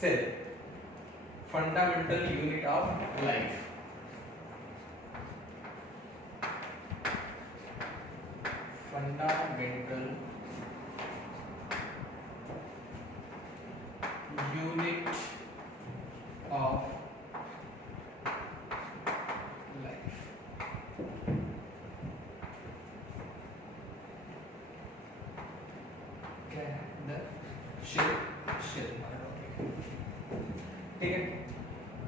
Cell fundamental unit of life. Fundamental unit of life. क्या है? The cell. ठीक है,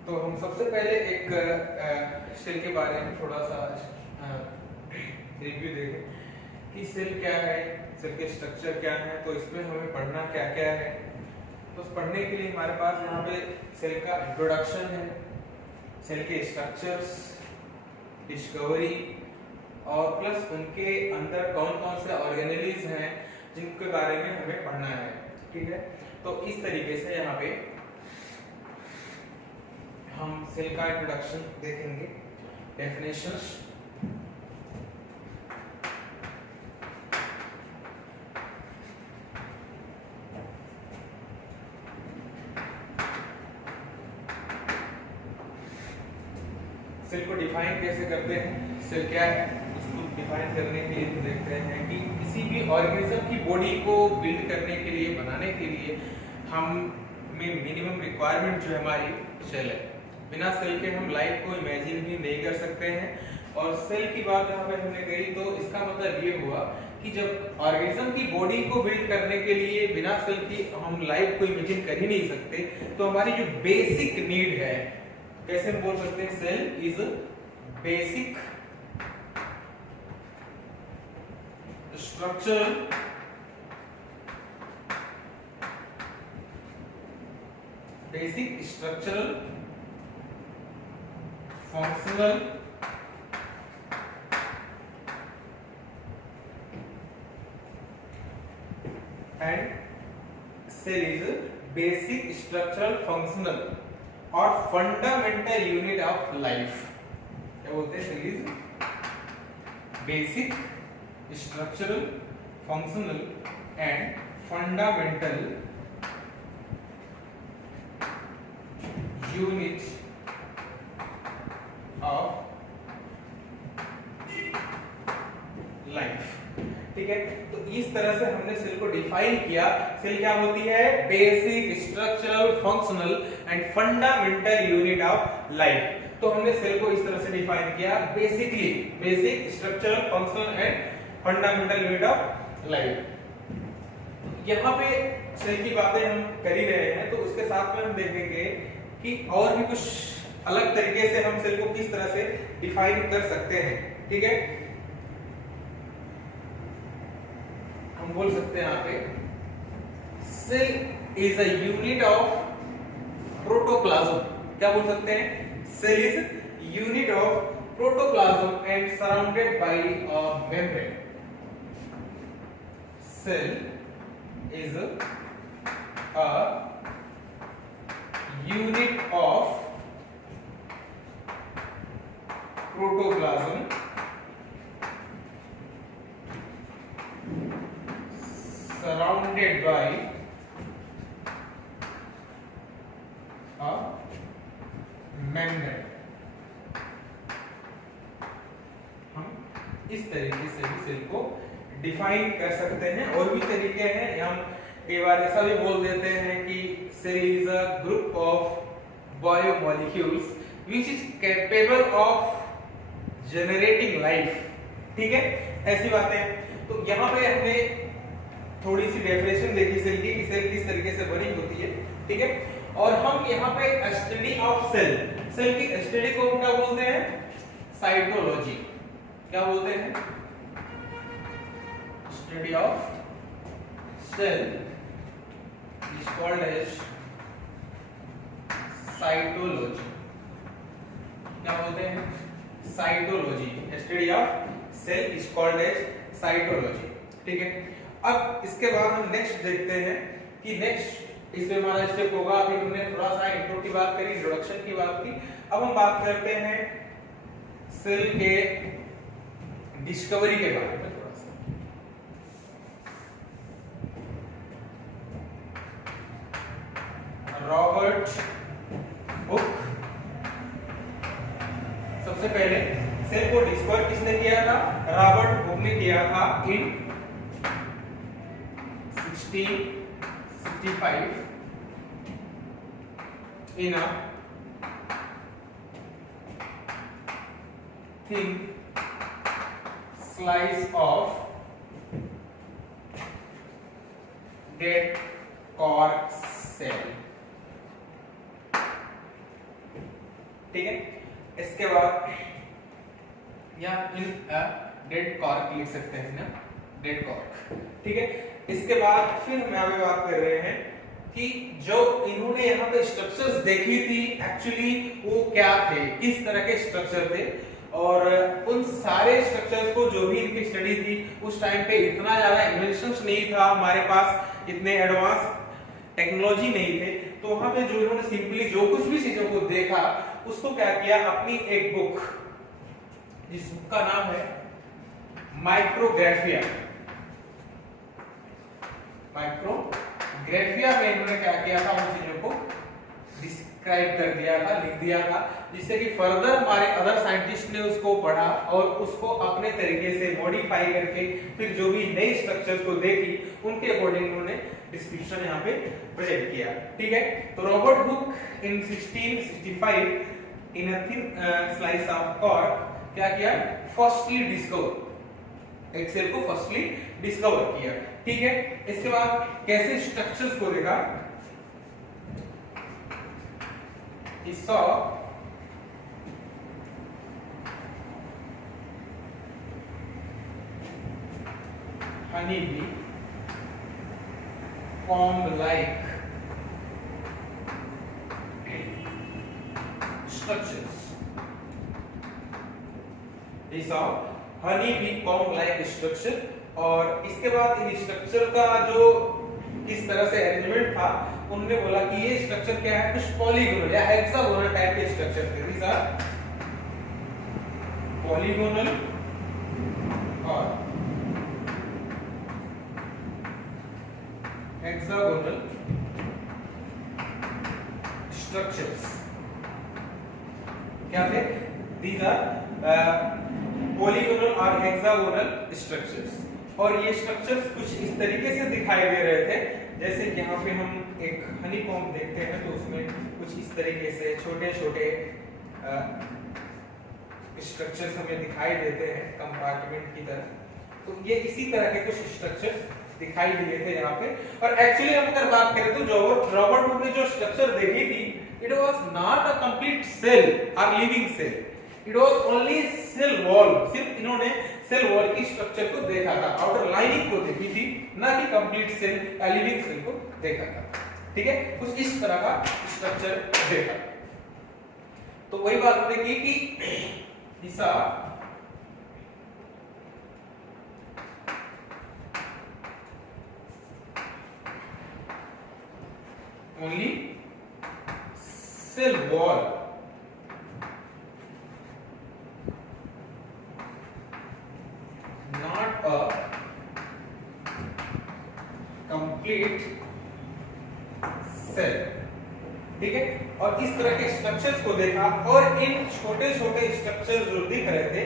तो हम सबसे पहले एक सेल के बारे में थोड़ा सा रिव्यू देखें कि सेल क्या है, सेल के स्ट्रक्चर क्या है, तो इसमें हमें पढ़ना क्या क्या है। तो पढ़ने के लिए हमारे पास यहाँ पे सेल का इंट्रोडक्शन है, सेल के स्ट्रक्चर्स, डिस्कवरी और प्लस उनके अंदर कौन कौन से ऑर्गेनेल्स हैं जिनके बारे में हमें पढ़ना है। ठीक है, तो इस तरीके से यहाँ पे हम सेल का इंट्रोडक्शन देखेंगे, डेफिनेशंस, सेल को डिफाइन कैसे करते हैं, सेल क्या है, उसको डिफाइन करने के लिए तो देखते हैं कि किसी भी ऑर्गेनिज्म की बॉडी को बिल्ड करने के लिए, बनाने के लिए हम में मिनिमम रिक्वायरमेंट जो है हमारी सेल है। बिना सेल के हम लाइफ को इमेजिन भी नहीं कर सकते हैं। और सेल की बात यहाँ पे हमने कही तो इसका मतलब ये हुआ कि जब ऑर्गेनिज्म की बॉडी को बिल्ड करने के लिए बिना सेल की हम लाइफ को इमेजिन कर ही नहीं सकते, तो हमारी जो बेसिक नीड है, कैसे हम बोल सकते हैं, cell is basic structural functional and cell is basic structural functional और फंडामेंटल यूनिट ऑफ लाइफ। क्या बोलते हैं, cell is basic structural functional and fundamental unit of life. ठीक है, तो इस तरह से हमने सेल को डिफाइन किया। सेल क्या होती है, basic structural functional and fundamental unit of life. तो हमने सेल को इस तरह से डिफाइन किया, basically basic structural functional and fundamental unit of life. यहाँ पे सेल की बातें हम कर ही रहे हैं, तो उसके साथ में हम देखेंगे कि और भी कुछ अलग तरीके से हम सेल को किस तरह से डिफाइन कर सकते हैं। ठीक है, हम बोल सकते हैं यहाँ पे cell is a unit of protoplasm. क्या बोल सकते हैं, cell is unit of protoplasm and surrounded by a membrane. Cell is a unit of protoplasm surrounded by a membrane। हम इस तरीके से भी सेल को डिफाइन कर सकते हैं। और भी तरीके हैं, हम कई बार ऐसा भी बोल देते हैं कि cell is a group of biomolecules which is capable of generating life. ठीक है, ऐसी बातें। तो यहाँ पे हमने थोड़ी सी डेफिनेशन देखी सेल की, सेल किस तरीके से बनी होती है। ठीक है, और हम यहाँ पे स्टडी ऑफ सेल, सेल की स्टडी को हम क्या बोलते हैं, साइटोलॉजी। क्या बोलते हैं, study of cell is called as cytology. क्या बोलते हैं, cytology. Study of cell is called as cytology. ठीक है, अब इसके बाद हम नेक्स्ट देखते हैं कि नेक्स्ट इसमें हमारा स्टेप होगा। अभी हमने थोड़ा सा इंट्रो की बात करी, इंट्रोडक्शन की बात की। अब हम बात करते हैं सेल के डिस्कवरी के बारे में थोड़ा सा। Robert Hooke. सबसे पहले सेल को डिस्कवर किसने किया था? रॉबर्ट हुक ने किया था इन 1665 in a thin slice of dead cork cell। ठीक है, इसके बाद या इन डेड कॉर्क लिख सकते हैं ना, डेड कॉर्क। ठीक है, इसके बाद फिर हम यहाँ पे बात कर रहे हैं कि जो इन्होंने यहाँ पे स्ट्रक्चर्स देखी थी एक्चुअली वो क्या थे, किस तरह के स्ट्रक्चर थे, और उन सारे स्ट्रक्चर्स को जो भी इनकी स्टडी थी उस टाइम पे इतना ज्यादा इन्वेंशंस नहीं था हमारे पास, इतने एडवांस टेक्नोलॉजी नहीं थे, तो वहां पे जो इन्होंने सिंपली जो कुछ भी चीजों को देखा उसको क्या किया, अपनी एक बुक, जिस बुक का नाम है माइक्रोग्राफिया, माइक्रोग्राफिया में इन्होंने क्या किया था, उन चीजों को डिस्क्राइब कर दिया था, लिख दिया था, जिससे कि फर्दर हमारे अदर साइंटिस्ट ने उसको पढ़ा और उसको अपने तरीके से मॉडिफाई करके फिर जो भी नई स्ट्रक्चर्स को देखी उनके अकॉर्डिंग उन्होंने डिस्क्रिप्शन यहाँ पे प्रेजेंट किया। ठीक है, तो Robert Hooke in 1665 in a thin slice of cork क्या किया, फर्स्टली डिस्कवर, एक सेल को फर्स्टली डिस्कवर किया। ठीक है, इसके बाद कैसे स्ट्रक्चर्स को देखा, he saw honeybee comb like structures, he saw honeybee comb like structure, और इसके बाद इन स्ट्रक्चर का जो किस तरह से अरेंजमेंट था उन्होंने बोला कि ये स्ट्रक्चर क्या है, कुछ पॉलीगोनल या हेक्सागोनल टाइप के स्ट्रक्चर थे, these are पॉलीगोनल और हेक्सागोनल स्ट्रक्चर्स क्या थे, these are पॉलीगोनल और हेक्सागोनल स्ट्रक्चर्स, और ये स्ट्रक्चर्स कुछ इस तरीके से दिखाई दे रहे थे, जैसे कि यहाँ पे हम एक हनीकॉम्ब देखते हैं तो उसमें कुछ इस तरीके से छोटे छोटे स्ट्रक्चर्स हमें दिखाई देते हैं कंपार्टमेंट की तरह, तो ये इसी तरह के कुछ स्ट्रक्चर्स दिखाई दिए थे यहाँ पे। और एक्चुअली हम अगर बात करें तो रॉबर्ट हुक ने जो स्ट्रक्चर देखी थी, it was not a complete cell और living cell, it was only cell wall, सिर्फ इन्होंने सेल वॉल की स्ट्रक्चर को देखा था, आउटर लाइनिंग को देखी थी, ना कि कंप्लीट सेल या लिविंग सेल को देखा था। ठीक है, कुछ इस तरह का स्ट्रक्चर देखा। तो वही बात हमने की कि हिस्सा only cell wall, not a complete cell। ठीक है, और इस तरह के स्ट्रक्चर्स को देखा, और इन छोटे छोटे स्ट्रक्चर्स जो दिख रहे थे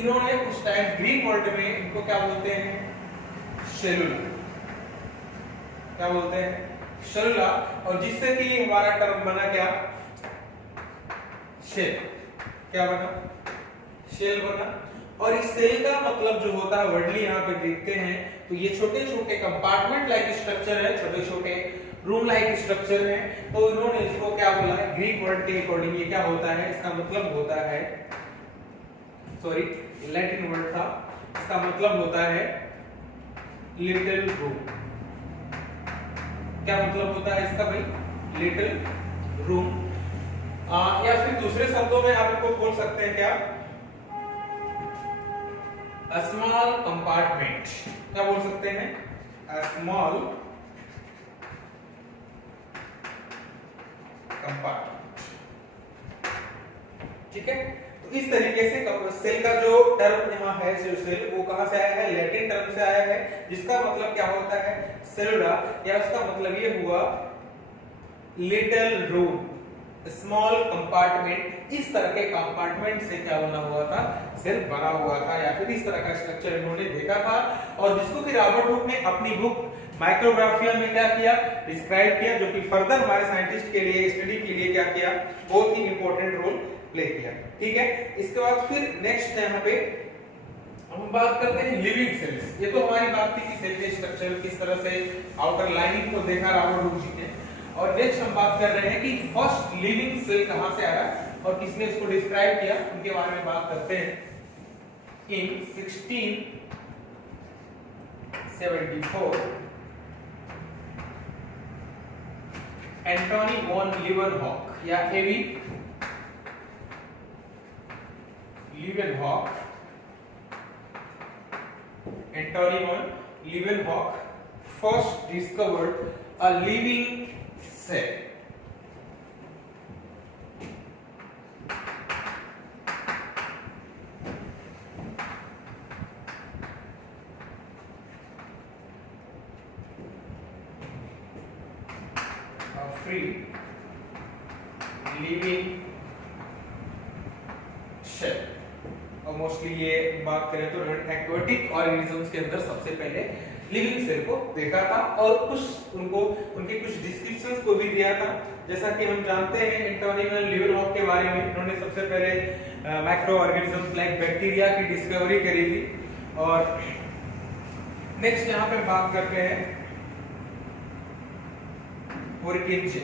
इन्होंने उस टाइम ग्रीक वर्ड में इनको क्या बोलते हैं, सेलुला, क्या बोलते हैं, सेलुला, और जिससे कि हमारा टर्म बना क्या, शेल, क्या बना, शेल बना। और इस सेल का मतलब जो होता है वर्डली यहाँ पे देखते हैं तो ये छोटे छोटे कंपार्टमेंट लाइक स्ट्रक्चर है, छोटे छोटे रूम लाइक स्ट्रक्चर है, तो इन्होंने इसको क्या बोला है, ग्रीक वर्ड के अकॉर्डिंग ये क्या होता है, इसका मतलब होता है, सॉरी लैटिन वर्ड था, इसका मतलब होता है लिटिल रूम। क्या मतलब होता है इसका भाई, लिटिल रूम, या फिर दूसरे शब्दों में आप इसको बोल सकते हैं क्या, a small compartment, क्या बोल सकते हैं, a small compartment। ठीक है, तो इस तरीके से सेल का जो टर्म यहाँ है, सेल वो कहां से आया है, लैटिन टर्म से आया है, जिसका मतलब क्या होता है, सेलुला, या उसका मतलब ये हुआ लिटिल रूम, स्मॉल कंपार्टमेंट, इस तरह के कंपार्टमेंट से क्या बना हुआ था, सेल बना हुआ था, या फिर इस तरह का स्ट्रक्चर इन्होंने देखा था, और जिसको कि रॉबर्ट हुक ने अपनी बुक माइक्रोग्राफिया में क्या किया, डिस्क्राइब किया, जो कि फर्दर हमारे साइंटिस्ट के लिए स्टडी के लिए क्या किया, बहुत ही इंपॉर्टेंट रोल प्ले किया। ठीक है, इसके बाद फिर नेक्स्ट यहाँ पे हम बात करते हैं लिविंग सेल्स। ये तो हमारी बात थी कि सेल के स्ट्रक्चर किस तरह से आउटर लाइनिंग को देखा रॉबर्ट हुक जी ने, और नेक्स्ट हम बात कर रहे हैं कि फर्स्ट लिविंग सेल कहां से आया और किसने इसको डिस्क्राइब किया, उनके बारे में बात करते हैं। इन 1674 एंटोनी वॉन लीवनहॉक या A V Leeuwenhoek, Antonie van Leeuwenhoek first discovered a living cell. A free living cell. और मोस्टली ये बात करें तो एक्वाटिक ऑर्गेनिजम्स के अंदर सबसे पहले लिविंग सेल को देखा था, और कुछ उनके कुछ डिस्क्रिप्शंस को भी दिया था। जैसा कि हम जानते हैं एंटोनी वॉन लीवनहॉक के बारे में, इन्होंने सबसे पहले माइक्रो ऑर्गेनिजम्स लाइक बैक्टीरिया की डिस्कवरी करी थी। और नेक्स्ट यहाँ पे बात करते हैं पुरकिंजे।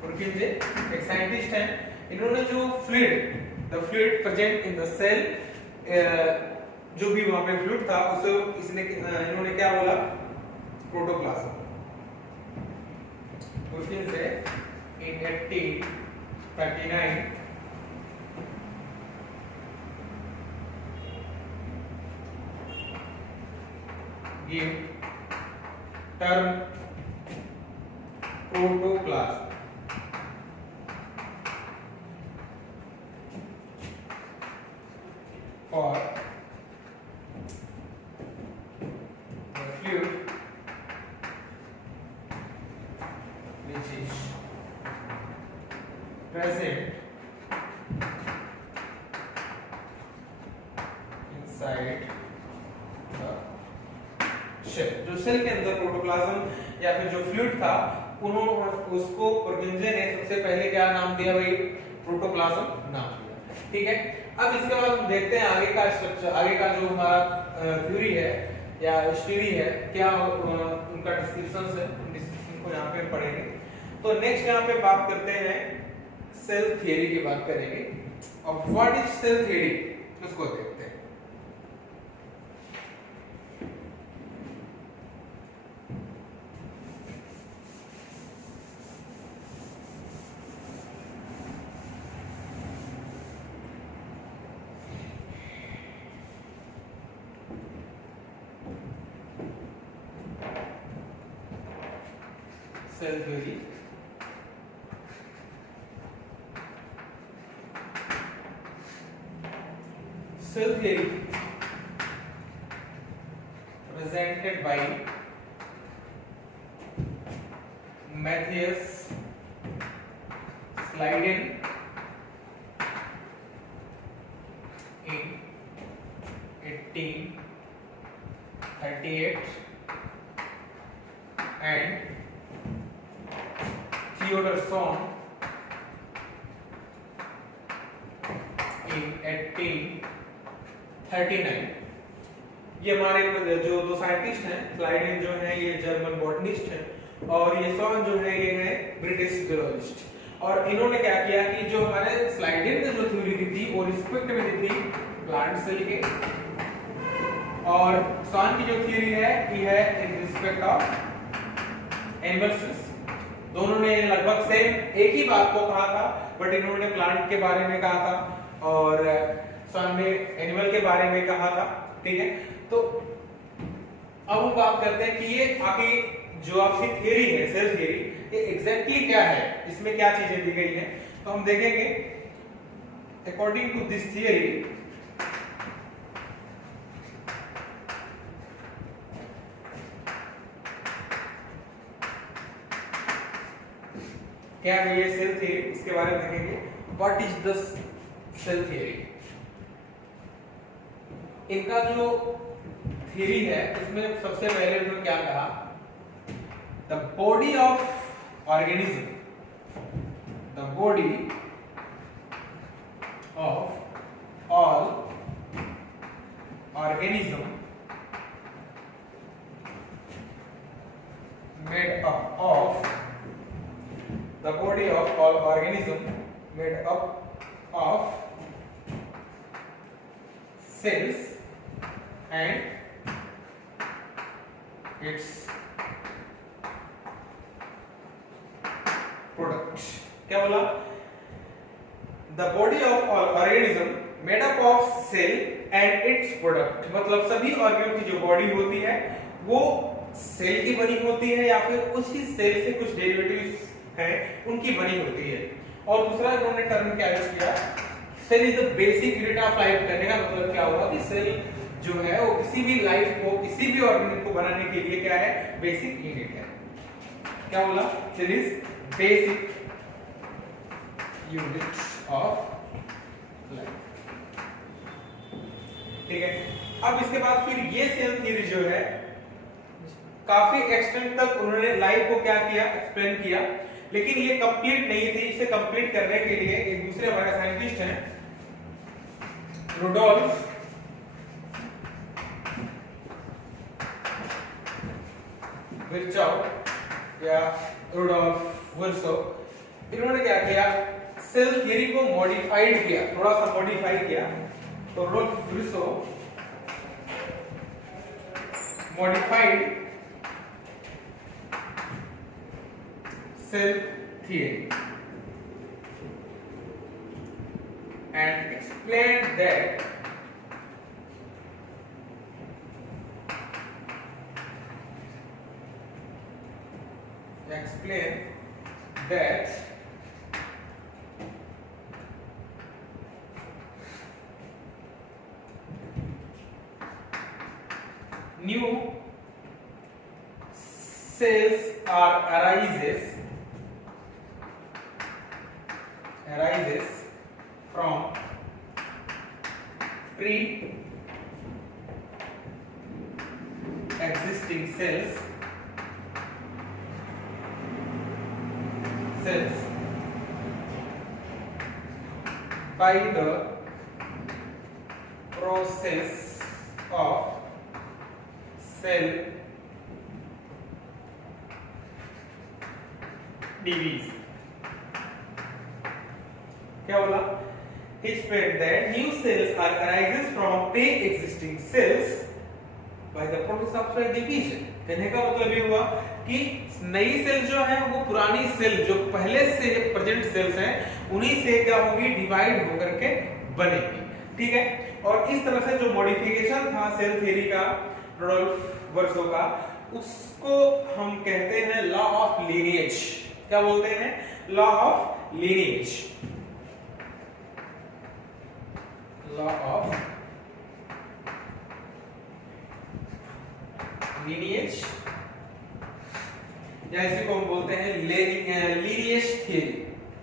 पुरकिंजे एक साइंटिस्ट हैं, इन्होंने जो fluid present in the cell, जो भी वहां पे फ्लूइड था उसे इन्होंने क्या बोला, protoplasm. पुरकिंजे in 1839 give term protoplasm for the fluid which is present inside the cell. जो सेल के अंदर प्रोटोप्लाज्म या फिर जो फ्लूइड था, उन्होंने उसको पुरकिंजे ने सबसे पहले क्या नाम दिया भाई, प्रोटोप्लाज्म नाम दिया। ठीक है, अब इसके बाद हम देखते हैं आगे का स्ट्रक्चर, आगे का जो हमारा थ्योरी है या स्टडी है, क्या उनका डिस्क्रिप्शंस है, इनको यहाँ पे पढ़ेंगे। तो नेक्स्ट यहाँ पे बात करते हैं सेल थ्योरी की बात करेंगे। अब व्हाट इज सेल थ्योरी, उसको देखते हैं। Cell theory. Cell theory presented by Matthias Schleiden in 1838 and Theodor Sohn in 1839। ये हमारे जो दो साइंटिस्ट हैं, स्लाइडेन जो है ये जर्मन बॉटनिस्ट हैं, और ये सॉन जो है ये है ब्रिटिश जियोलॉजिस्ट। और इन्होंने क्या किया कि जो हमारे स्लाइडेन ने जो थ्योरी दी थी वो रिस्पेक्ट में दी थी प्लांट सेल के, और सॉन की जो थ्योरी है ये है in respect of animal cells. दोनों ने लगभग सेम एक ही बात को कहा था, बट इन्होंने प्लांट के बारे में कहा था और सॉन ने एनिमल के बारे में कहा था। ठीक है, तो अब हम बात करते हैं कि ये आखिर जो आपकी थ्योरी है सेल थ्योरी, ये एग्जैक्टली क्या है, इसमें क्या चीजें दी गई हैं। तो हम देखेंगे अकॉर्डिंग टू दिस थ्योरी क्या है ये सेल थ्योरी, इसके बारे में देखेंगे। What is the cell theory? इनका जो थ्योरी है उसमें सबसे पहले उन्होंने क्या कहा, the body of organism, the body of all organism made up of the body of all organism made up of cells and its product। क्या बोला? The body of all organism made up of cell and its product, मतलब सभी organism की जो body होती है वो cell की बनी होती है या फिर उसी सेल से कुछ डेरिवेटिव्स हैं उनकी बनी होती है। और दूसरा इन्होंने टर्म क्या यूज किया, cell is the basic unit of life. करने का मतलब क्या हुआ कि सेल जो है वो किसी भी लाइफ को, किसी भी ऑर्गेनिज्म को बनाने के लिए क्या है, बेसिक यूनिट है। क्या बोला? Cell is basic unit of life. ठीक है। अब इसके बाद फिर ये सेल थ्योरी जो है काफी एक्सटेंट तक उन्होंने लाइफ को क्या किया, एक्सप्लेन किया, लेकिन ये कंप्लीट नहीं थी। इसे कंप्लीट करने के लिए एक दूसरे हमारे साइंटिस्ट हैं, रुडोल्फ विर्चॉव या रुडोल्फ विर्सो, इन्होंने क्या किया, सेल थ्योरी को मॉडिफाइड किया, थोड़ा सा मॉडिफाई किया। तो Rudolf Virchow modified cell theory and explained that new cells are arises from pre-existing cells by the process of cell division। क्या बोला? He spread that new cells are arises from pre-existing cells by the process of cell division। कहने का मतलब ये हुआ कि नई cell जो है वो पुरानी सेल जो पहले से प्रेजेंट सेल्स हैं उन्हीं से क्या होगी, डिवाइड होकर के बनेगी। ठीक है। और इस तरह से जो मॉडिफिकेशन था सेल थ्योरी का रुडोल्फ विर्सो का, उसको हम कहते हैं लॉ ऑफ लीनिएज। क्या बोलते हैं? Law of lineage. Law of lineage या इसी को हम बोलते हैं लीनिएज थ्योरी।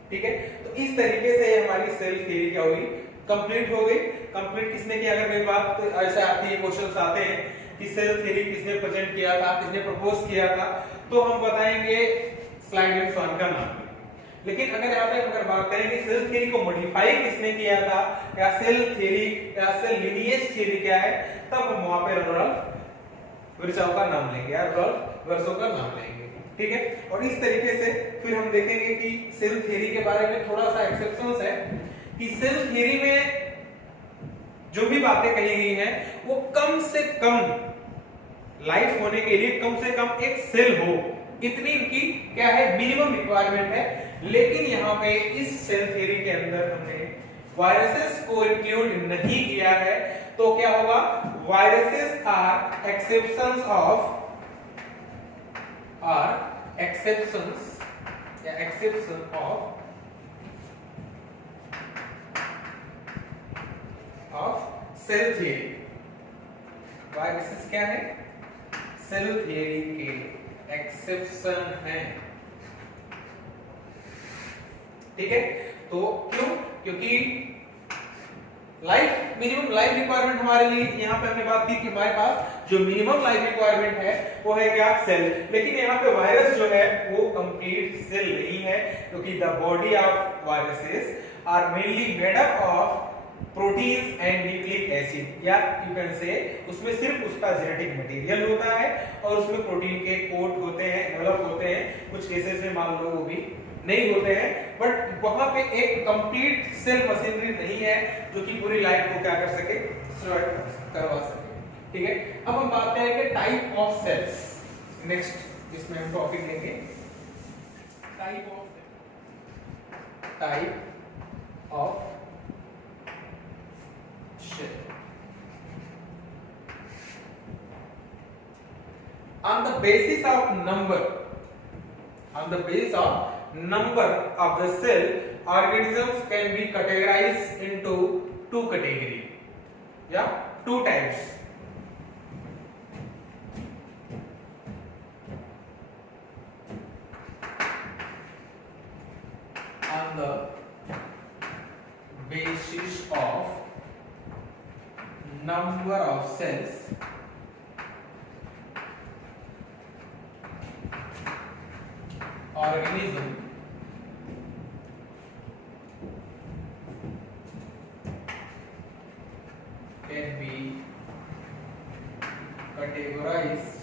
ठीक है। तो इस तरीके से हमारी सेल थ्योरी क्या हुई, कंप्लीट हो गई। कंप्लीट किसने किया? अगर कोई बात ऐसे आती है, क्वेश्चंस आते हैं कि सेल थ्योरी किसने प्रेजेंट किया था, किसने प्रपोज किया था, तो हम बताएंगे स्लाइडेंस वन का नाम। लेकिन अगर यहाँ पे अगर बात करें कि सेल थ्योरी को मॉडिफाई किसने किया था, या सेल थ्योरी या सेल लीनिएज थ्योरी क्या है, तब हम वहां पे रुडोल्फ विर्सो का नाम लेंगे या रुडोल्फ विर्सो का नाम लेंगे। ठीक है। और इस तरीके से फिर हम देखेंगे कि सेल थ्योरी के बारे में थोड़ा सा एक्सेप्शंस है कि सेल थ्योरी में जो भी बातें कही गई हैं वो कम से कम लाइफ होने के लिए कम से कम एक सेल हो, इतनी इनकी क्या है, मिनिमम रिक्वायरमेंट है। लेकिन यहाँ पे इस सेल थ्योरी के अंदर हमने वायरसेस को इंक्लूड नहीं किया है। तो क्या होगा, viruses are exceptions of exception of cell theory. Viruses क्या है, सेल थ्योरी के एक्सेप्शन हैं। ठीक है, तो क्यों? क्योंकि मिनिमम लाइफ रिक्वायरमेंट हमारे लिए, यहाँ पे हमने बात की कि हमारे पास जो मिनिमम लाइफ रिक्वायरमेंट है वो है क्या? सेल। लेकिन यहाँ पे वायरस जो है वो कंप्लीट सेल नहीं है, क्योंकि the body of viruses are mainly made up of proteins and nucleic acid, या यू कैन से उसमें सिर्फ उसका जेनेटिक मटेरियल होता है और उसमें प्रोटीन के कोट होते हैं, डेवलप होते हैं। कुछ केसेस में मान लो वो भी नहीं होते हैं, बट वहां पे एक कंप्लीट सेल मशीनरी नहीं है जो कि पूरी लाइफ को क्या कर सके? सर्वाइव करवा सके। ठीक है, अब हम बात करेंगे टाइप ऑफ सेल्स। नेक्स्ट इसमें हम टॉपिक लेंगे type of cell. On the basis of number of the cell, organisms can be categorized into two categories, yeah, two types. On the basis of number of cells, organism can be categorized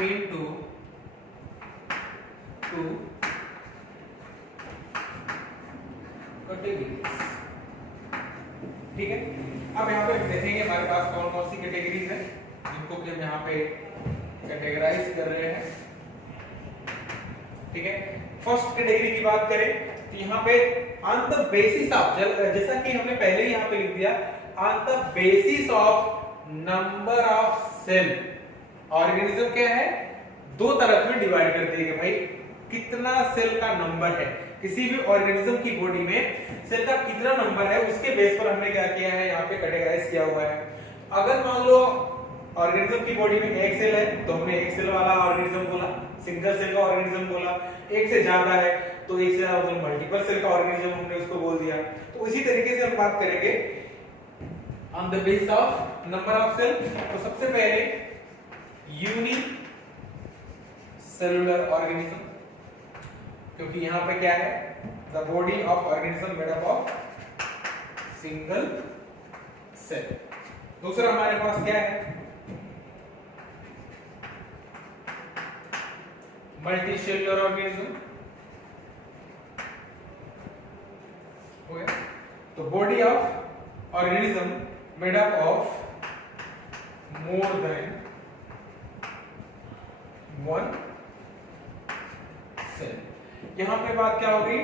into two categories। ठीक है, अब यहाँ पे देखेंगे हमारे पास कौन कौन सी categories है जिनको कि हम यहाँ पे कैटेगराइज कर रहे हैं। ठीक है, फर्स्ट कैटेगरी की बात करें तो यहाँ पे ऑन द बेसिस ऑफ, जैसा कि हमने पहले ही यहाँ पे लिख दिया, on the basis of number of cell, organism क्या है? दो तरफ में डिवाइड कर देगा भाई, कितना सेल का नंबर है, किसी भी ऑर्गेनिज्म की बॉडी में सेल का कितना नंबर है उसके बेस पर हमने क्या किया है, यहाँ पे कैटेगराइज किया हुआ है। अगर मान लो ऑर्गेनिज्म की बॉडी में एक सेल है तो हमने एक सेल वाला ऑर्गेनिज्म बोला, सिंगल सेल का ऑर्गेनिज्म बोला। एक से ज्यादा है तो एक से ज्यादा मतलब मल्टीपल सेल का ऑर्गेनिज्म हमने उसको बोल दिया। तो इसी तरीके से हम बात करेंगे on the base of number of cell. तो सबसे पहले यूनि सेलुलर ऑर्गेनिज्म, क्योंकि यहाँ पे क्या है, the body of organism made up of single cell. दूसरा हमारे पास क्या है, मल्टी सेलुलर ऑर्गेनिज्म हो गया। तो body of organism made up of more than one cell. यहां पे बात क्या होगी,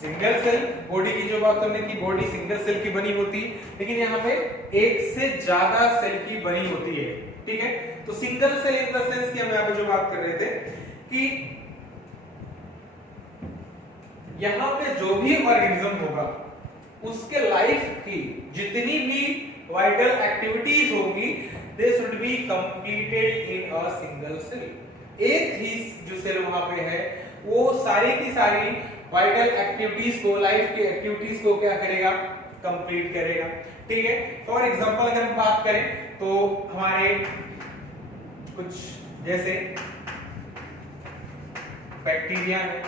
सिंगल सेल बॉडी की जो बात करने की, बॉडी सिंगल सेल की बनी होती, लेकिन यहाँ पे एक से ज्यादा सेल की बनी होती है। ठीक है, तो single cell in the sense की हम यहाँ पे जो बात कर रहे थे कि यहाँ पे जो भी ऑर्गेनिज्म होगा उसके लाइफ की जितनी भी वाइटल एक्टिविटीज होगी, they should be completed in a single cell. एक ही जो सेल वहां पे है वो सारी की सारी वाइटल एक्टिविटीज को, लाइफ की एक्टिविटीज को क्या करेगा, कंप्लीट करेगा। ठीक है, फॉर एग्जांपल अगर हम बात करें तो हमारे कुछ जैसे बैक्टीरिया है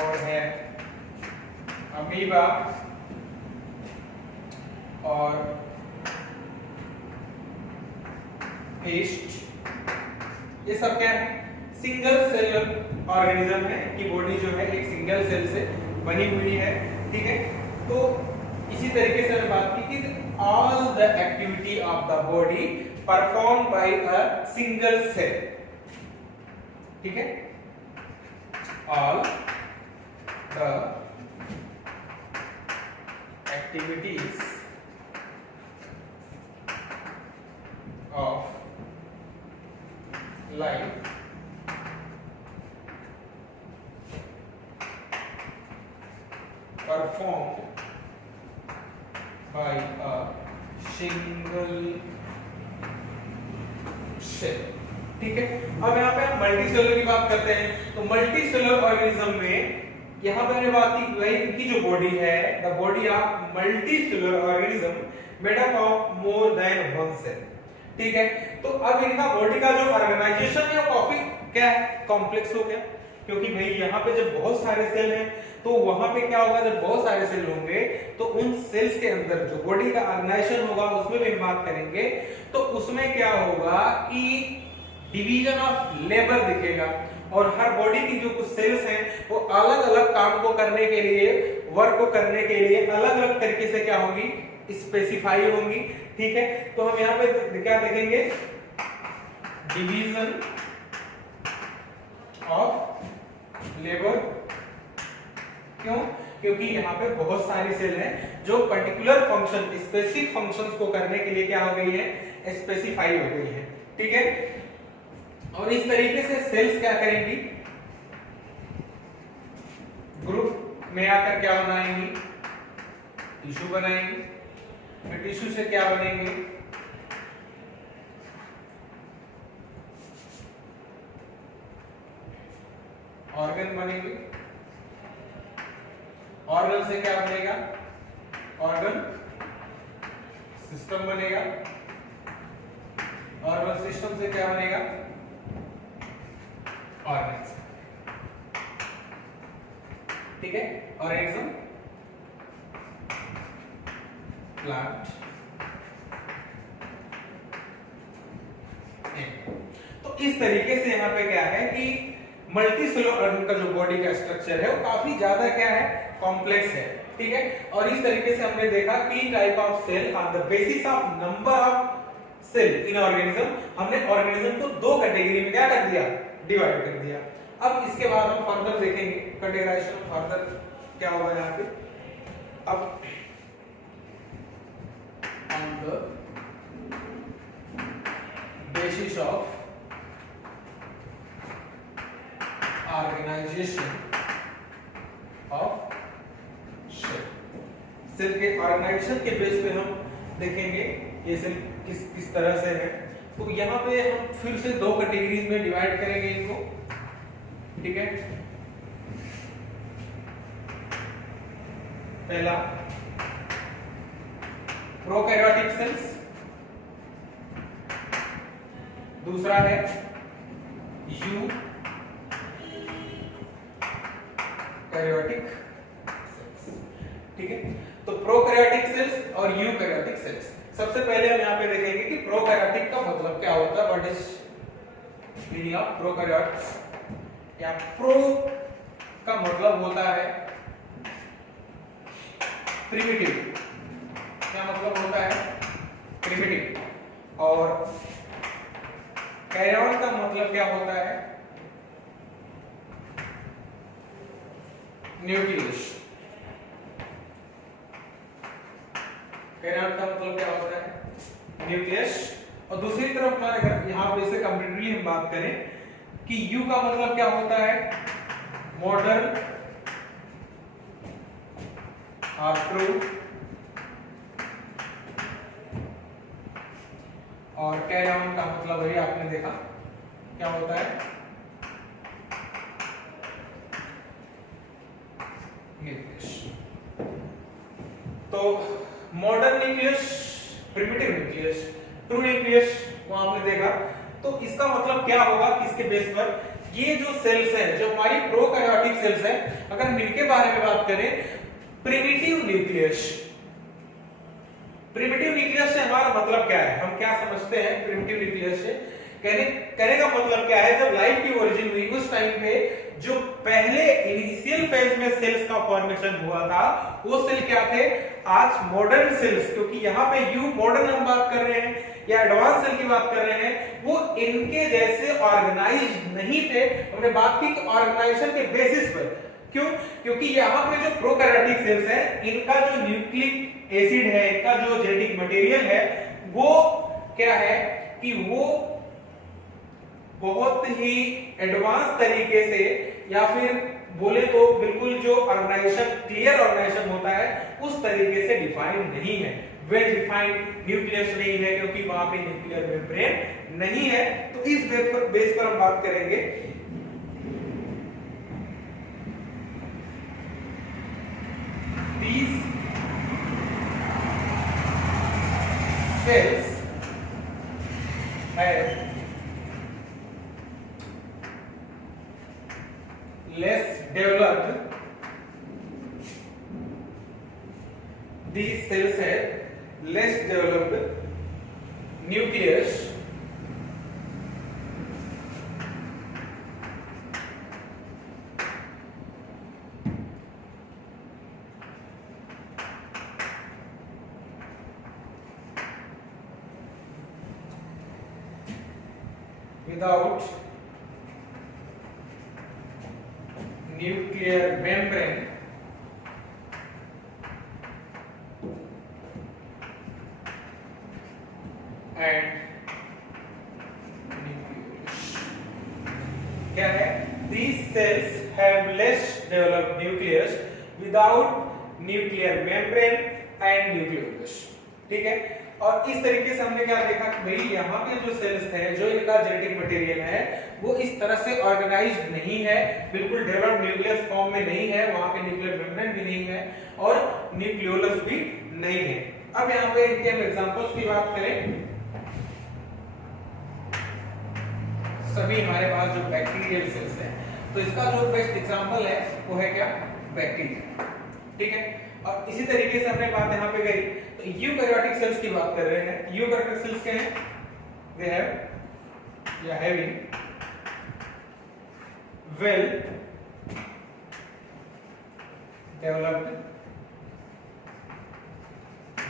और है अमीबा और पेस्ट, ये सब क्या है, सिंगल सेल ऑर्गेनिज्म है कि बॉडी जो है एक सिंगल सेल से बनी हुई है। ठीक है, तो इसी तरीके से हमने बात की कि all the activity of the body perform by a single cell. ठीक है, all the activities of life performed by a single cell. ठीक है, अब यहाँ पे हम मल्टी सेलुलर की बात करते हैं। तो मल्टी सेलुलर ऑर्गेनिज्म में यहाँ पे हमने बात की भाई इनकी जो बॉडी है, the body of multicellular organism made up of more than one cell. ठीक है, तो अब इनका बॉडी का जो ऑर्गेनाइजेशन है वो काफी क्या है, कॉम्प्लेक्स हो गया, क्योंकि भाई यहाँ पे जब बहुत सारे सेल हैं तो वहां पे क्या होगा, जब बहुत सारे सेल होंगे तो उन सेल्स के अंदर जो बॉडी का ऑर्गेनाइजेशन होगा उसमें भी बात करेंगे। तो उसमें क्या होगा कि डिवीजन ऑफ लेबर दिखेगा, और हर बॉडी की जो कुछ सेल्स हैं वो अलग अलग काम को करने के लिए, वर्क को करने के लिए अलग अलग तरीके से क्या होंगी, स्पेसिफाई होंगी। ठीक है, तो हम यहाँ पे क्या देखेंगे, डिवीजन ऑफ लेबर। क्यों? क्योंकि यहाँ पे बहुत सारी सेल हैं जो पर्टिकुलर फंक्शन, स्पेसिफिक फंक्शंस को करने के लिए क्या हो गई है, स्पेसिफाई हो गई है। ठीक है, और इस तरीके से सेल्स क्या करेंगी, ग्रुप में आकर क्या बनाएंगी, टिश्यू बनाएंगी, फिर टिश्यू से क्या बनेंगे, ऑर्गन बनेंगे, ऑर्गन से क्या बनेगा, ऑर्गन सिस्टम बनेगा, ऑर्गन सिस्टम से क्या बनेगा, ऑर्गेनिज्म। ठीक है, ऑर्गेनिज्म, प्लांट। तो इस तरीके से यहाँ पे क्या है कि मल्टी सेलुलर ऑर्गेनिज्म का जो बॉडी का स्ट्रक्चर है वो काफी ज्यादा क्या है, कॉम्प्लेक्स है। ठीक है, और इस तरीके से हमने देखा कि type of cell on the basis of number of cell in organism. हमने ऑर्गेनिज्म को दो कैटेगरी में क्या कर दिया, डिवाइड कर दिया। अब इसके बाद हम फर्दर देखेंगे कैटेगराइजेशन फर्दर क्या होगा यहाँ पे। अब on the basis of organisation of cell, cell के ऑर्गेनाइजेशन के बेस पे हम देखेंगे ये सेल किस तरह से है। तो यहाँ पे हम फिर से दो कैटेगरीज में डिवाइड करेंगे इनको। ठीक है, पहला प्रोकैरियोटिक सेल्स, दूसरा है यूकैरियोटिक सेल्स। ठीक है, तो प्रोकैरियोटिक सेल्स और यूकैरियोटिक सेल्स। सबसे पहले हम यहाँ पे देखेंगे कि प्रोकैरियोटिक का मतलब क्या होता है, what is meaning of prokaryotes. या प्रो का मतलब होता है प्रिमिटिव, क्या मतलब होता है, प्रिमिटिव, और कैरियन का मतलब क्या होता है, न्यूक्लियस। कैरियन का मतलब क्या होता है, न्यूक्लियस। और दूसरी तरफ हमारे यहाँ पे इसे कंप्लीटली हम बात करें कि यू का मतलब क्या होता है, मॉडर्न और ट्रू, और कैरी ऑन का मतलब वही आपने देखा क्या होता है, न्यूक्लियस। तो modern nucleus, primitive nucleus, true nucleus को आपने देखा। तो इसका मतलब क्या होगा, किसके बेस पर, ये जो सेल्स हैं, जो हमारी प्रोकैरियोटिक सेल्स हैं, अगर हम इनके बारे में बात करें, प्रिमिटिव न्यूक्लियस। प्रिमिटिव न्यूक्लियस से हमारा मतलब क्या है, हम क्या समझते हैं प्रिमिटिव न्यूक्लियस से, कहने का मतलब क्या है, जब लाइफ की ओरिजिन हुई उस टाइम पे जो पहले इनिशियल फेज में सेल्स का फॉर्मेशन हुआ था वो सेल क्या थे, आज मॉडर्न सेल्स, क्योंकि यहाँ पे यू मॉडर्न हम बात कर रहे हैं या एडवांस सेल की बात कर रहे हैं, वो इनके जैसे ऑर्गेनाइज नहीं थे। हमने बात की कि ऑर्गेनाइजेशन के बेसिस पर, क्यों, क्योंकि यहाँ पे जो प्रोकैरियोटिक सेल्स हैं, इनका जो न्यूक्लिक एसिड है, इनका जो जेनेटिक मटेरियल है, वो क्या है कि वो बहुत ही एडवांस तरीके से, या फिर बोले तो बिल्कुल जो ऑर्गेनाइजेशन, क्लियर ऑर्गेनाइजेशन होता है उस तरीके से डिफाइन नहीं है। वेल डिफाइंड न्यूक्लियस नहीं है, क्योंकि वहां पे न्यूक्लियर मेम्ब्रेन नहीं है। तो इस बेस पर हम बात करेंगे these cells have less developed, these cells have less developed nucleus without nuclear membrane and nucleus। क्या है? These cells have less developed nucleus without nuclear membrane and nucleus। ठीक है। और इस तरीके से हमने क्या देखा कि भाई यहाँ पे जो सेल्स थे, जो इनका जेनेटिक मटेरियल है, वो इस तरह से ऑर्गेनाइज्ड नहीं है, बिल्कुल डेवलप्ड न्यूक्लियस फॉर्म में नहीं है, वहां पे न्यूक्लियर मेम्ब्रेन भी नहीं है और न्यूक्लियोलस भी नहीं है। अब यहाँ पे इनके हम एग्जांपल्स की बात करें, सभी हमारे पास जो बैक्टीरियल सेल्स हैं, तो इसका जो बेस्ट एग्जांपल है वो है क्या? बैक्टीरिया। ठीक है। और इसी तरीके से हमने बात यहाँ पे करी, तो यूकैरियोटिक सेल्स की बात कर रहे हैं। यूकैरियोटिक सेल्स क्या हैं? दे हैव या having well developed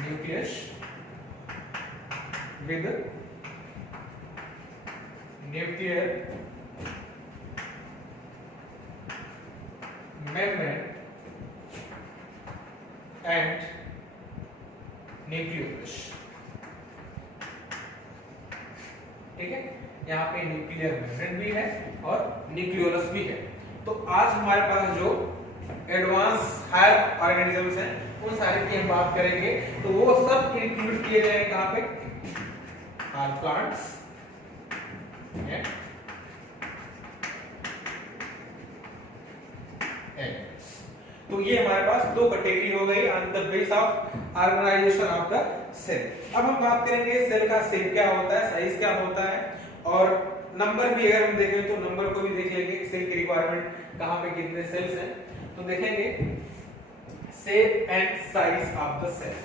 nucleus with nuclear membrane and nucleus। ठीक है। यहाँ पे न्यूक्लियर मेम्ब्रेन भी है और न्यूक्लियोलस भी है। तो आज हमारे पास जो एडवांस हायर ऑर्गेनिजम्स हैं, उन सारे की हम बात करेंगे। तो वो सब इंक्लूड किए गए हैं कहाँ पे? Plants and animals. तो ये हमारे पास दो कैटेगरी हो गई on the base of organisation of the cell. अब हम बात करेंगे सेल का शेप क्या होता है, साइज क्या होता है, और नंबर भी अगर हम देखें तो नंबर को भी देख लेंगे, सेल की रिक्वायरमेंट कहां पे कितने सेल्स हैं। तो देखेंगे shape and size of the cell.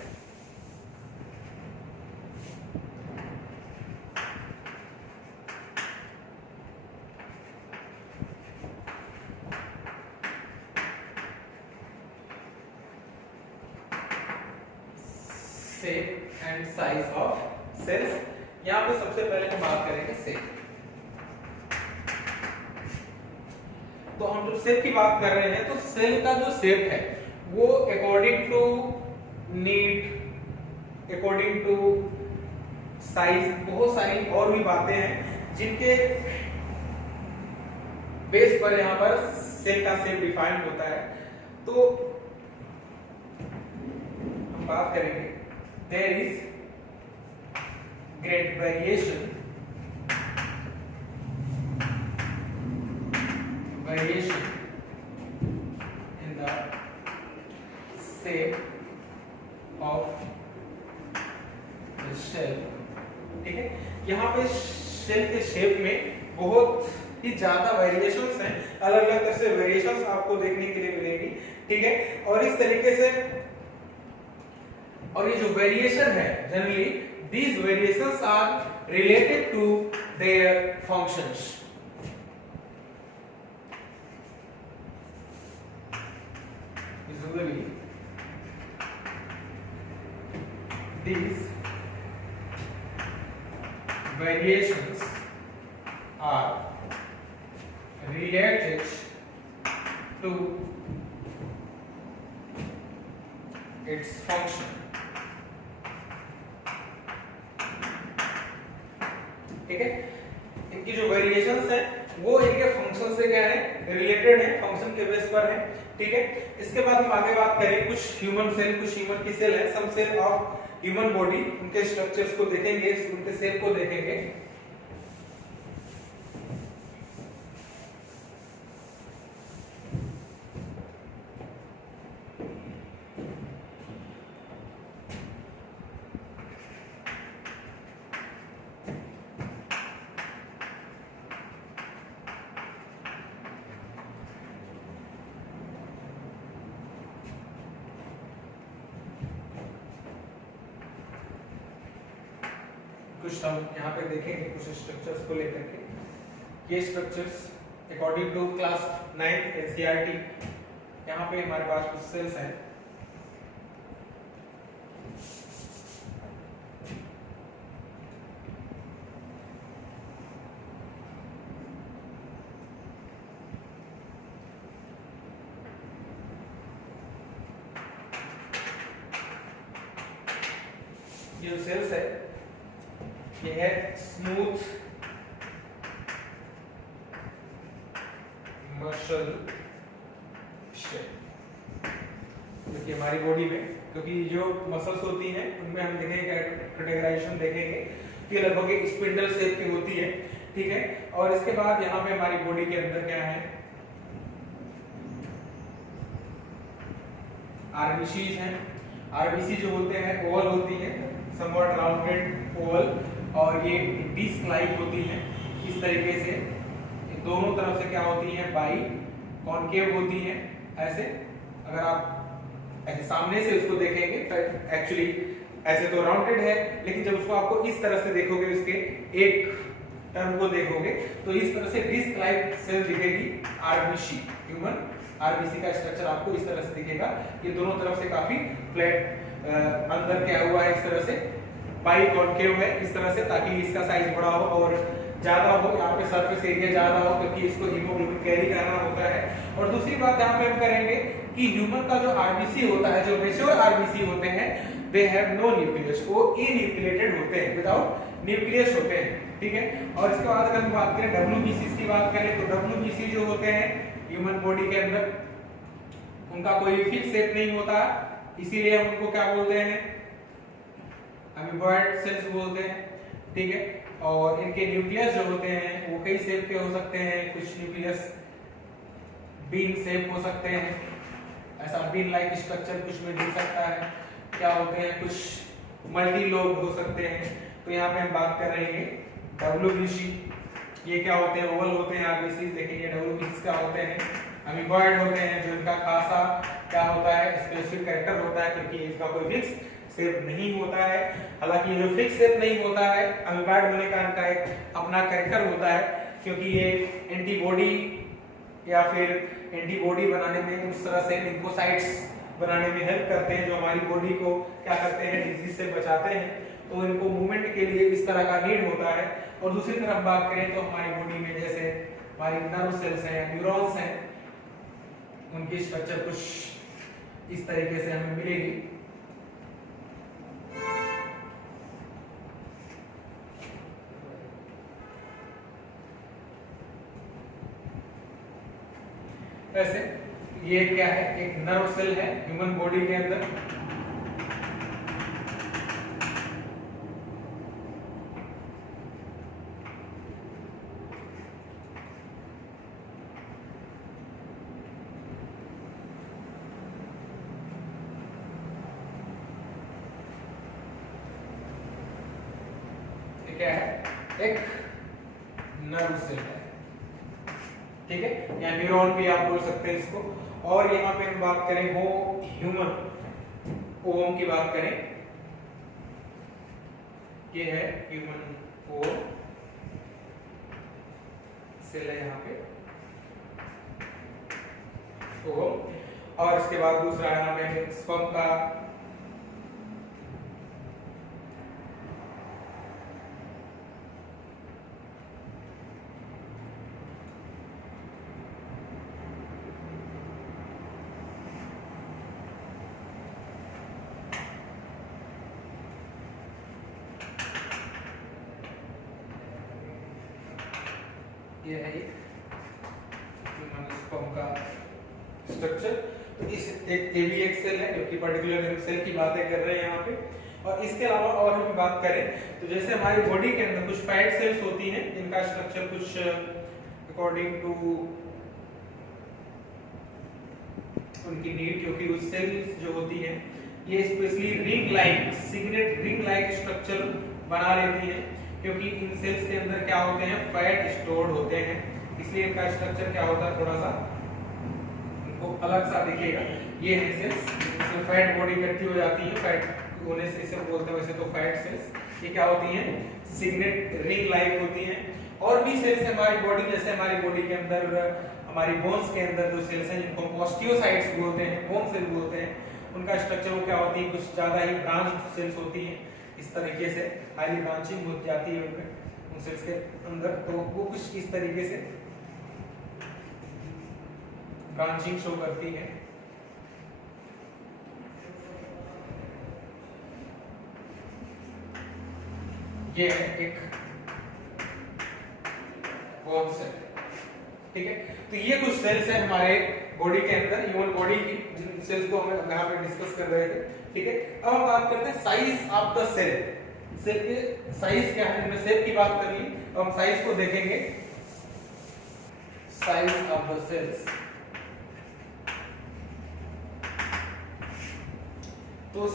Shape and size of cells. यहां पे सबसे पहले हम बात करेंगे शेप। तो हम जब शेप की बात कर रहे हैं, तो सेल का जो शेप है वो according to need, according to size, बहुत सारी और भी बातें हैं जिनके बेस पर यहां पर सेल का शेप डिफाइंड होता है। तो हम बात करेंगे there is great variation in the shape of the shell। ठीक है। यहाँ पे शेल के शेप में बहुत ही ज्यादा वेरिएशंस हैं, अलग अलग तरह से वेरिएशंस आपको देखने के लिए मिलेगी। ठीक है। और इस तरीके से, और ये जो वेरिएशन है, generally these variations are related to their functions। Usually these variations are related to its function। ठीक है। इनकी जो वेरिएशंस हैं वो इनके फंक्शन से क्या है? रिलेटेड है, फंक्शन के बेस पर है। ठीक है। इसके बाद हम आगे बात करें कुछ ह्यूमन सेल, कुछ ह्यूमन की सेल है। Some cell of human body, उनके स्ट्रक्चर्स को देखेंगे, उनके सेल को देखेंगे। कुछ हम यहाँ पे देखेंगे कुछ स्ट्रक्चर्स को लेकर के। ये structures according to class 9 NCERT, यहाँ पे हमारे पास कुछ सेल्स हैं। ये जो सेल्स है ये है स्मूथ मसल शेप, क्योंकि हमारी बॉडी में, क्योंकि जो मसल्स होती हैं उनमें हम देखेंगे कैटेगराइजेशन देखेंगे कि लगभग एक स्पिंडल शेप की होती है, ठीक है। और इसके बाद यहाँ पे हमारी बॉडी के अंदर क्या है, आरबीसीज हैं। आरबीसी जो होते हैं ओवल होती है, समवॉट राउंडेड ओवल, और ये डिस्क लाइक होती हैं इस तरीके से। दोनों तरफ से क्या होती हैं, बाई कॉनकेव होती हैं ऐसे। अगर आप ऐसे सामने से उसको देखेंगे तो एक्चुअली ऐसे तो राउंडेड है, लेकिन जब उसको आपको इस तरह से देखोगे, उसके एक टर्म को देखोगे तो इस तरह से डिस्क लाइक सेल दिखेगी आरबीसी। ह्यूमन आरबीसी का स्ट्रक्चर आपको इस तरह से दिखेगा। ये दोनों तरफ से काफी फ्लैट अंदर क्या हुआ है, इस तरह से बाई कॉनकेव है इस तरह से, ताकि इसका साइज बड़ा हो और ज्यादा हो, यहाँ पे सरफेस एरिया ज्यादा हो, क्योंकि इसको हीमोग्लोबिन कैरी करना होता है। और दूसरी बात यहाँ पे हम करेंगे कि ह्यूमन का जो आरबीसी होता है, जो मैच्योर आरबीसी होते हैं, दे हैव नो न्यूक्लियस, वो इन्यूक्लिएटेड होते हैं, विदाउट न्यूक्लियस होते हैं, ठीक है। और इसके बाद अगर हम बात करें डब्ल्यूबीसी की बात करें तो डब्ल्यूबीसी जो होते हैं ह्यूमन बॉडी के अंदर, उनका कोई फिक्स शेप नहीं होता, इसीलिए हम उनको क्या बोलते हैं, अमीबॉइड सेल्स बोलते हैं, ठीक है। और इनके न्यूक्लियस जो होते हैं वो कई शेप के हो सकते हैं। कुछ न्यूक्लियस बीन शेप हो सकते हैं, ऐसा बीन लाइक स्ट्रक्चर कुछ में दिख सकता है। क्या होते हैं, कुछ मल्टी लोब हो सकते हैं। तो यहाँ पे हम बात कर रहे हैं डब्ल्यूबीसी, ये क्या होते हैं, ओवल होते हैं। आरबीसी देखेंगे डब्ल्यूबीसी क्या होते हैं, अमीबॉइड होते हैं, जो इनका खासा क्या होता है, स्पेसिफिक कैरेक्टर होता है, क्योंकि इसका कोई फिक्स शेप नहीं होता है। हालांकि ये जो फिक्स शेप नहीं होता है, अमीबॉइड होने का इनका एक अपना कैरेक्टर होता है, क्योंकि ये एंटीबॉडी या फिर एंटीबॉडी बनाने में, उस तरह से लिम्फोसाइट्स बनाने में हेल्प करते हैं, जो हमारी बॉडी को क्या करते हैं, डिजीज से बचाते हैं। तो इनको मूवमेंट के लिए इस तरह का नीड होता है। और दूसरी तरफ बात करें तो हमारी बॉडी में जैसे हमारी नर्व सेल्स हैं, न्यूरॉन्स हैं, उनकी स्ट्रक्चर कुछ इस तरीके से हमें मिलेगी। ऐसे ये क्या है, एक नर्व सेल है ह्यूमन बॉडी के अंदर। ये क्या है, एक नर्व सेल है, ठीक है, या न्यूरॉन भी आप बोल सकते हैं इसको। और यहाँ पे हम बात करें हो ह्यूमन ओवम की बात करें, ये है ह्यूमन ओवम सेल है यहाँ पे ओवम। और इसके बाद दूसरा यहाँ पे स्पर्म का ये है ह्यूमन स्पर्म का स्ट्रक्चर। तो इस एक ये भी एक सेल है, जो कि पर्टिकुलर सेल की बातें कर रहे हैं यहाँ पे। और इसके अलावा और हम बात करें तो जैसे हमारी बॉडी के अंदर कुछ फैट सेल्स होती हैं जिनका स्ट्रक्चर कुछ अकॉर्डिंग टू उनकी नीड, क्योंकि उस सेल्स जो होती हैं ये specially ring like cigarette ring like structure बना लेती हैं, क्योंकि इन सेल्स के अंदर क्या होते हैं फैट स्टोर्ड होते हैं, इसलिए इनका स्ट्रक्चर क्या होता है थोड़ा सा इनको अलग सा दिखेगा। ये है सेल्स, इसमें फैट बॉडी इकट्ठी हो जाती है, फैट होने से इसे बोलते हैं वैसे तो फैट सेल्स। ये क्या होती हैं सिगरेट रिंग लाइक होती हैं। और भी सेल्स हमारी बॉडी, जैसे हमारी बॉडी के अंदर हमारी बोन्स के अंदर जो सेल्स हैं जिनको ऑस्टियोसाइट्स बोलते हैं, बोन सेल बोलते हैं, उनका स्ट्रक्चर वो क्या होती है कुछ ज्यादा ही ब्रांच्ड सेल्स होती हैं, इस तरीके से हाईली ब्रांचिंग हो जाती है उन सेल्स के अंदर, तो वो कुछ इस तरीके से ब्रांचिंग शो करती है। ये है एक बोन सेल, ठीक है। तो ये कुछ सेल्स हैं हमारे बॉडी के अंदर, ह्यूमन बॉडी की, जिन सेल्स को हम यहाँ पे डिस्कस कर रहे थे, ठीक है। अब हम बात करते हैं size of the cell. Cell के साइज क्या है, हमने सेल की बात कर ली, अब हम साइज को देखेंगे। साइज ऑफ द सेल्स, तो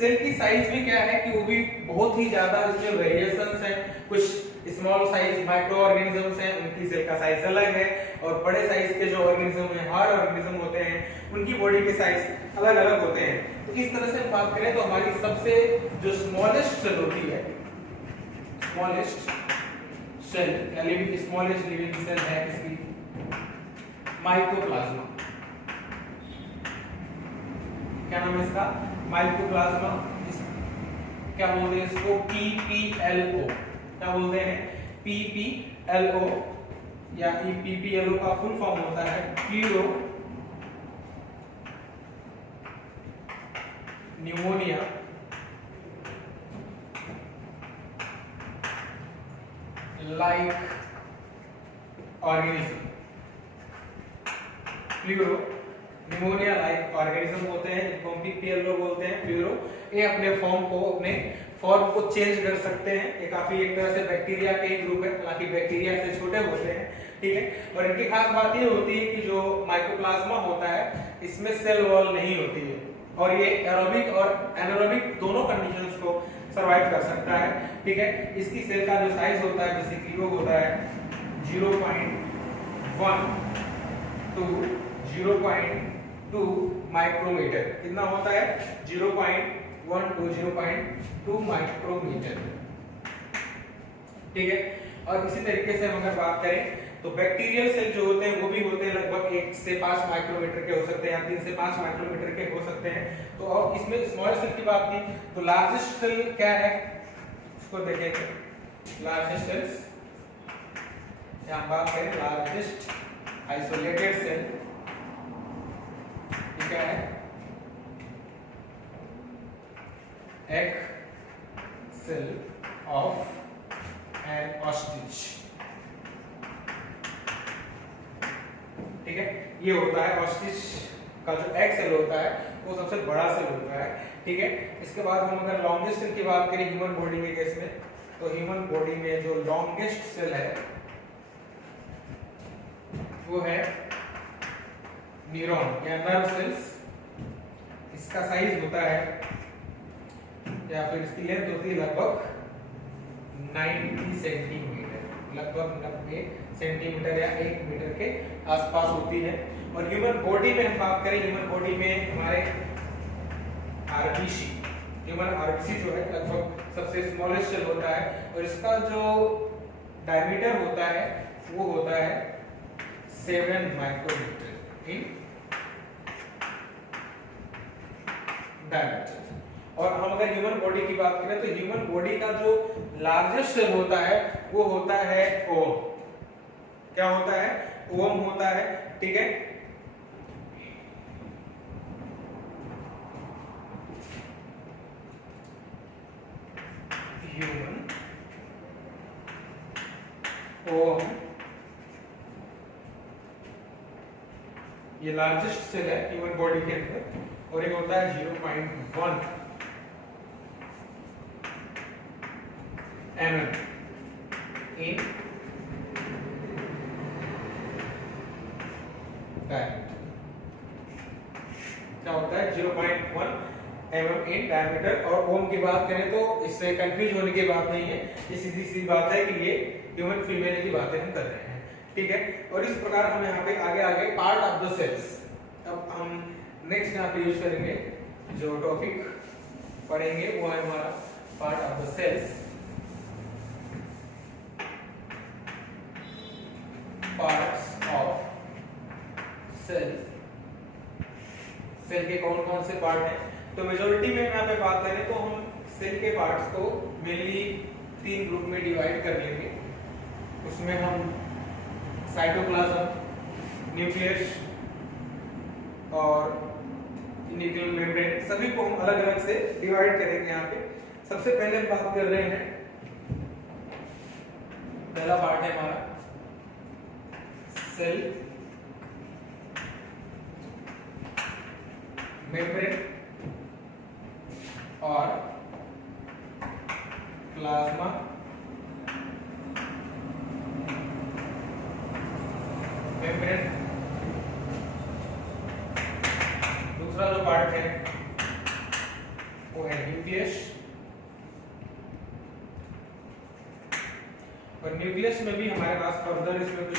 सेल की साइज भी क्या है कि वो भी बहुत ही ज्यादा इसमें वेरिएशंस हैं। कुछ स्मॉल साइज माइक्रो ऑर्गेनिजम्स हैं, उनकी सेल का साइज अलग है, और बड़े साइज के जो ऑर्गेनिज्म हैं, हार्ड ऑर्गेनिज्म होते हैं, उनकी बॉडी के साइज अलग अलग होते हैं। तो इस तरह से बात करें तो हमारी सबसे जो स्मॉलेस्ट सेल होती है, स्मॉलेस्ट सेल या लिविंग स्मॉलेस्ट लिविंग सेल है इसकी माइकोप्लाज्मा। क्या नाम है इसका, माइकोप्लाज्मा। क्या बोलते हैं इसको, PPLO। क्या बोलते हैं, PPLO या PPLO का फुल फॉर्म होता है furrow pneumonia like organism. Furrow pneumonia like organism होते हैं जिनको हम PPLO बोलते हैं, प्यूरो। ये अपने फॉर्म को, अपने फॉर्म को चेंज कर सकते हैं। ये काफी एक तरह से बैक्टीरिया के ही ग्रुप है, हालांकि बैक्टीरिया से छोटे होते हैं, ठीक है। और इनकी खास बात ये होती है कि जो माइकोप्लाज्मा होता है इसमें सेल वॉल नहीं होती है, और ये एरोबिक और एनारोबिक दोनों कंडीशंस को सरवाइव कर सकता है, ठीक है। इसकी सेल का जो साइज होता है बेसिकली वो होता है 0.1 to 0.2 माइक्रोमीटर। कितना होता है, 0.1 to 0.2 माइक्रोमीटर, ठीक है। और इसी तरीके से हम अगर बात करें तो बैक्टीरियल सेल जो होते हैं वो भी होते हैं लगभग 1 से 5 माइक्रोमीटर के हो सकते हैं, या 3 से 5 माइक्रोमीटर के हो सकते हैं। तो अब इसमें स्मॉल सेल की बात की तो लार्जेस्ट सेल क्या है उसको देखेंगे। लार्जेस्ट सेल्स, यहां बात करें लार्जेस्ट आइसोलेटेड सेल क्या है, एक सेल ऑफ एन ऑस्ट्रिच, ठीक है। ये होता है ऑस्ट्रिच का जो एग सेल होता है वो सबसे बड़ा सेल होता है, ठीक है। इसके बाद हम अगर लॉन्गेस्ट सेल की बात करें ह्यूमन बॉडी के केस में, तो ह्यूमन बॉडी में जो लॉन्गेस्ट सेल है वो है न्यूरॉन या नर्व सेल्स। इसका साइज होता है या फिर इसकी लेंथ होती है लगभग 90 सेंटीमीटर, लगभग 90 सेंटीमीटर या 1 मीटर के आसपास होती है। और ह्यूमन बॉडी में हम बात करें, ह्यूमन बॉडी में हमारे आरबीसी, ह्यूमन आरबीसी जो है लगभग सबसे स्मॉलेस्ट सेल होता है, और इसका जो डायमीटर होता है वो होता है 7 माइक्रोमीटर इन डायमीटर। और हम अगर ह्यूमन बॉडी की बात करें तो ह्यूमन बॉडी का जो लार्जेस्ट सेल होता है वो होता है ओम। क्या होता है, ओम होता है, ठीक है। ह्यूमन ओम ये लार्जेस्ट सेल है ह्यूमन बॉडी के अंदर, और ये होता है 0.1 इन डायमीटर। क्या होता है 0.1 mm इन डायमीटर। और ओम की बात करें तो इससे कंफ्यूज होने की बात नहीं है, ये सीधी सी बात है कि ये ह्यूमन फीमेल की बातें हम कर रहे हैं, ठीक है। और इस प्रकार हम यहाँ पे आगे पार्ट ऑफ द सेल्स, अब हम नेक्स्ट यहाँ पे यूज करेंगे जो टॉपिक पढ़ेंगे वो है हमारा part of the cells. Parts of cell, cell के कौन कौन से पार्ट हैं। तो मेजॉरिटी में यहाँ पे बात करें तो हम सेल के पार्ट्स को मेनली 3 ग्रुप में डिवाइड कर लेंगे। उसमें हम साइटोप्लाज्म, न्यूक्लियस और न्यूक्लियर मेम्ब्रेन सभी को हम अलग अलग से डिवाइड करेंगे। यहाँ पे सबसे पहले हम बात कर रहे हैं, पहला पार्ट है हमारा सेल मेम्ब्रेन और प्लाज्मा मेम्ब्रेन। दूसरा जो पार्ट है वो है न्यूक्लियस, और न्यूक्लियस में भी हमारे पास फर्दर इसमें कुछ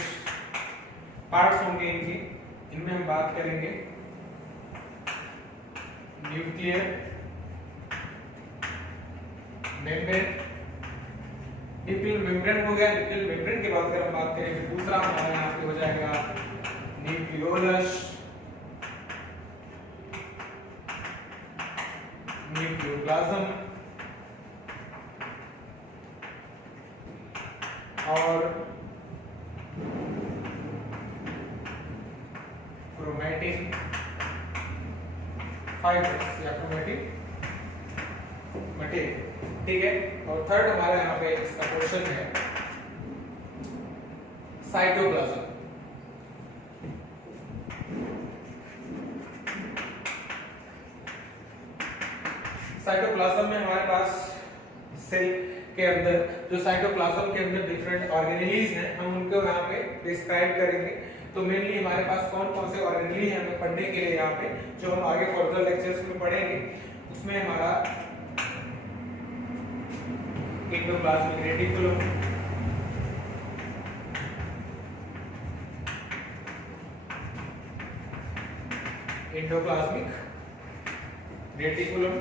पार्ट्स होंगे इनके, इनमें हम बात करेंगे न्यूक्लियर मेम्ब्रेन। न्यूक्लियर मेम्ब्रेन हो गया, न्यूक्लियर मेम्ब्रेन के बाद अगर हम बात करें तो दूसरा हमारा यहाँ पे हो जाएगा न्यूक्लियोलस, न्यूक्लियोप्लाज्म और क्रोमैटिन फाइबर्स या क्रोमैटिन मटेरियल, ठीक है। और थर्ड हमारा यहाँ पे इसका क्वेश्चन है साइटोप्लाज्म। साइटोप्लाज्म में हमारे पास सेल के अंदर जो साइटोप्लाज्म के अंदर डिफरेंट ऑर्गेनेलीज हैं, हम उनको यहाँ पे डिस्क्राइब करेंगे। तो मेनली हमारे पास कौन कौन से ऑर्गेनेली हैं हमें पढ़ने के लिए यहाँ पे, जो हम आगे फर्दर लेक्चर्स में पढ़ेंगे। उसमें हमारा endoplasmic reticulum, endoplasmic reticulum,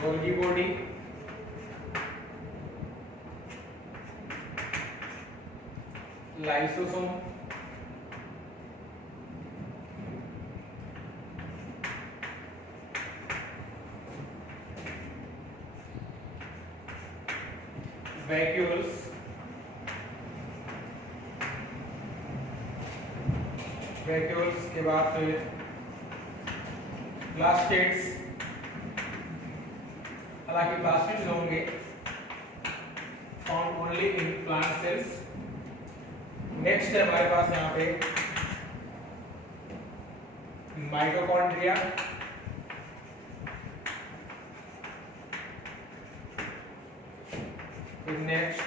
Golgi body, lysosome, vacuoles, vacuoles के बाद फिर प्लास्टिड्स। हालांकि प्लास्टिड्स होंगे found only in plant cells. Next है हमारे पास यहाँ पे माइटोकॉन्ड्रिया, फिर next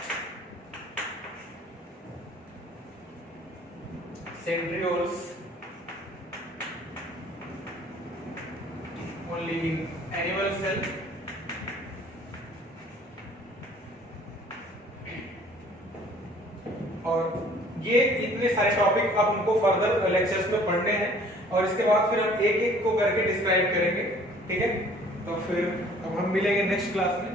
centrioles only in animal cell, और ये इतने सारे टॉपिक आप उनको फर्दर लेक्चर्स में पढ़ने हैं, और इसके बाद फिर हम एक एक को करके डिस्क्राइब करेंगे, ठीक है। तो फिर अब हम मिलेंगे नेक्स्ट क्लास में।